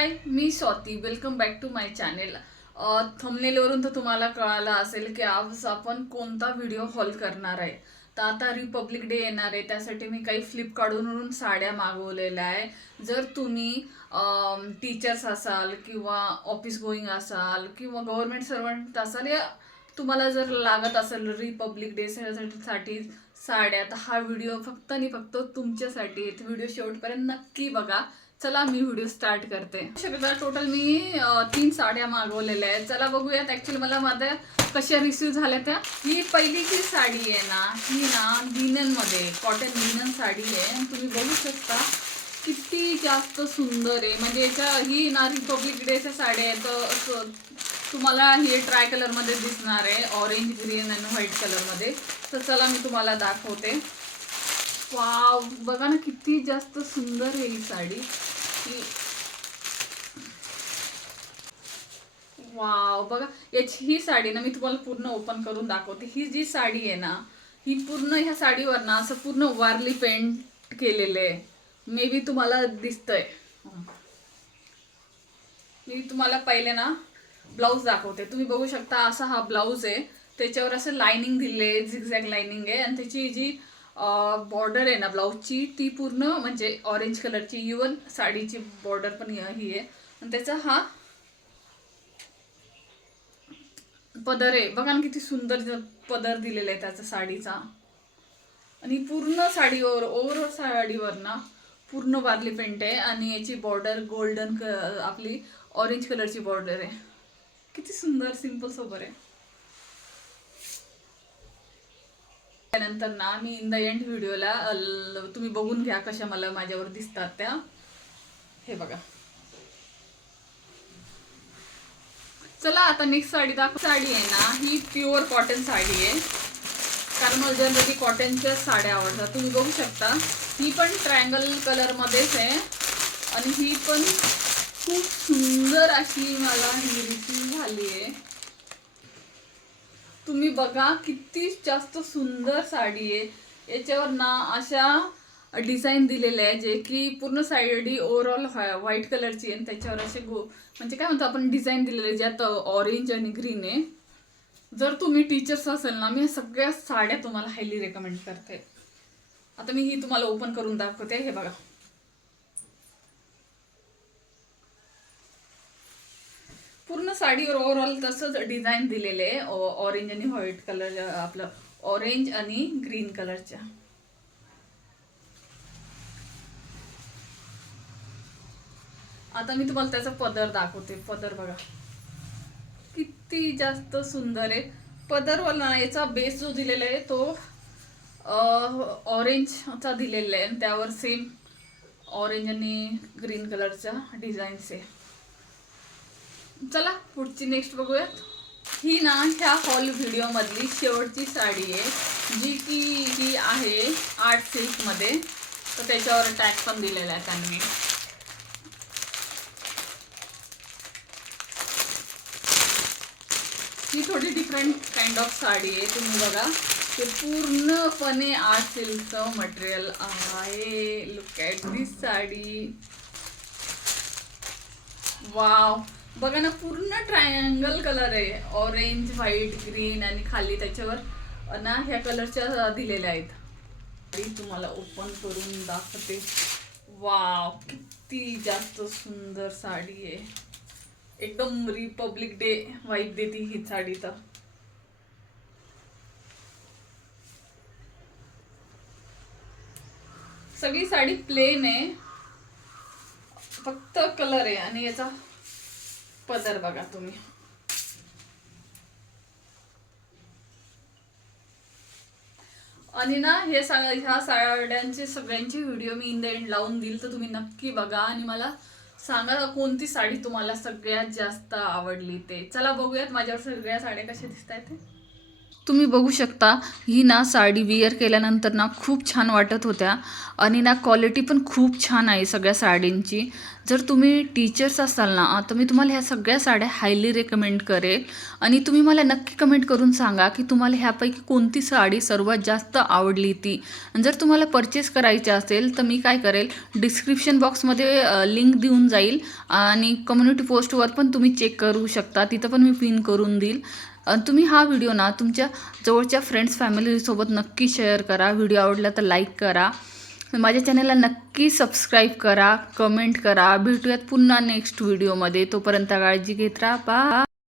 High me Swati. Welcome back to my channel थमनेलवरून तर तुम्हाला कळालं असेल की आज आपण कोणता व्हिडिओ हॉल करणार आहे. तर आता रिपब्लिक डे येणार आहे त्यासाठी मी काही फ्लिपकार्टवरून साड्या मागवलेल्या आहे. जर तुम्ही टीचर्स असाल किंवा ऑफिस गोईंग असाल किंवा गव्हर्नमेंट सर्वंट असाल या तुम्हाला जर लागत असेल रिपब्लिक डे साठी साड्या तर हा व्हिडिओ फक्त आणि फक्त तुमच्यासाठी. व्हिडिओ शेवटपर्यंत नक्की बघा. चला मी व्हिडिओ स्टार्ट करते. शकता टोटल मी तीन साड्या मागवलेल्या आहेत. चला बघूयात ऍक्च्युली मला माझ्या कशा रिसिव्ह झाल्या त्या. ही पहिली जी साडी आहे ना ही ना लिननमध्ये कॉटन लिनन साडी आहे. आणि तुम्ही बघू शकता किती जास्त सुंदर आहे. म्हणजे याच्या ही ना रिपब्लिक डेच्या साड्या आहेत. तर तुम्हाला हे ट्राय कलरमध्ये दिसणार आहे. ऑरेंज ग्रीन आणि व्हाईट कलरमध्ये. तर चला मी तुम्हाला दाखवते. वाव बघा ना किती जास्त सुंदर आहे ही साडी. वाव बघा याची ही साडी ना मी तुम्हाला पूर्ण ओपन करून दाखवते. ही जी साडी आहे ना ही पूर्ण ह्या साडीवर ना असं पूर्ण वारली पेंट केलेलं आहे. मे बी तुम्हाला दिसतंय. मी तुम्हाला पहिले ना ब्लाऊज दाखवते. तुम्ही बघू शकता असा हा ब्लाऊज आहे. त्याच्यावर असं लाइनिंग दिले झिगझॅग लाइनिंग आहे. आणि त्याची जी बॉर्डर आहे ना ब्लाऊजची ती पूर्ण म्हणजे ऑरेंज कलरची इवन साडीची बॉर्डर पण ही आहे. आणि त्याचा हा पदर आहे. बघा ना किती सुंदर पदर दिलेला आहे त्याचा साडीचा. आणि पूर्ण साडीवर ओव्हर साडीवर ना पूर्ण वारली पेंट आहे. आणि याची बॉर्डर गोल्डन क आपली ऑरेंज कलरची बॉर्डर आहे. किती सुंदर सिंपल सोबर आहे. त्यानंतर ना मी इन द एंड व्हिडिओला तुम्ही बघून घ्या कशा मला माझ्यावर दिसतात त्या. हे बघा. चला आता नेक्स्ट साडी दाखव साडी आहे ना ही प्युअर कॉटन साडी आहे. कारण मला जनरली कॉटनच्या साड्या आवडतात. तुम्ही बघू शकता. ही पण ट्रायंगल कलरमध्येच आहे. आणि ही पण खूप सुंदर अशी मला ही झाली आहे. तुम्ही बघा किती जास्त सुंदर साडी आहे. याच्यावर ना अशा डिझाईन दिलेले आहे जे की पूर्ण साडी ओव्हरऑल व्हाईट कलरची आहे आणि त्याच्यावर असे गो म्हणजे काय म्हणतो आपण डिझाईन दिलेले आहे, ज्यात ऑरेंज आणि ग्रीन आहे. जर तुम्ही टीचर्स असेल ना मी ह्या सगळ्या साड्या तुम्हाला हायली रेकमेंड करते. आता मी ही तुम्हाला ओपन करून दाखवते हे बघा. पूर्ण साडीवर ओव्हरऑल तसंच डिझाईन दिलेले आहे. ऑरेंज आणि व्हाईट कलर आपलं ऑरेंज आणि ग्रीन कलरच्या आता मी तुम्हाला त्याचा पदर दाखवते. पदर बघा. किती जास्त सुंदर आहे. पदरवाला याचा बेस जो दिलेला आहे तो ऑरेंजचा दिलेला आहे. आणि त्यावर सेम ऑरेंज आणि ग्रीन कलरच्या डिझाईन्स आहे. चला पुढची नेक्स्ट बघूयात. ही ना ह्या हॉल व्हिडिओमधली शेवटची साडी आहे जी की ही आहे आर्ट सिल्कमध्ये तर त्याच्यावर टॅग पण दिलेला आहे त्यांनी. ही थोडी डिफरंट काइंड ऑफ साडी आहे तुम्ही बघा. ते पूर्णपणे आर्ट सिल्कचं मटेरियल आहे. Look at this sari. Wow बघा ना पूर्ण ट्रायंगल कलर आहे. ऑरेंज व्हाईट ग्रीन आणि खाली त्याच्यावर ना ह्या कलरच्या दिलेल्या आहेत. आणि तुम्हाला ओपन करून दाखवते. वाव किती जास्त सुंदर साडी आहे. एकदम रिपब्लिक डे वाईट देते ही साडी तर. सगळी साडी प्लेन आहे. फक्त कलर आहे आणि याचा पदर बघा तुम्ही. आणि ना हे सा ह्या साड्यांचे सगळ्यांचे व्हिडिओ मी इन द एंड लावून देईल तर तुम्ही नक्की बघा. आणि मला सांगा कोणती साडी तुम्हाला सगळ्यात जास्त आवडली ते. चला बघूयात माझ्यावर सगळ्या साड्या कशा दिसत आहेत ते तुम्ही बघू शकता ही ना साडी विअर केल्यानंतर ना खूप छान वाटत होत्या आणि ना क्वालिटी पण खूप छान आहे सगळ्या साडींची. जर तुम्ही टीचर्स असाल ना तर मी तुम्हाला ह्या सगळ्या साड्या हायली रेकमेंड करेल. आणि तुम्ही मला नक्की कमेंट करून सांगा की तुम्हाला ह्यापैकी कोणती साडी सर्वात जास्त आवडली ती जर तुम्हाला परचेस करायची असेल तर मी काय करेल डिस्क्रिप्शन बॉक्समध्ये लिंक देऊन जाईल आणि कम्युनिटी पोस्टवर पण तुम्ही चेक करू शकता. तिथं पण मी पिन करून देईल. तुम्ही हा व्हिडिओ ना तुमच्या जवळच्या फ्रेंड्स फॅमिलीसोबत नक्की शेअर करा. व्हिडिओ आवडला तर लाईक करा. माझ्या चॅनलला नक्की सबस्क्राईब करा कमेंट करा. भेटूयात पुन्हा नेक्स्ट व्हिडिओमध्ये तोपर्यंत काळजी घेत राहा. बा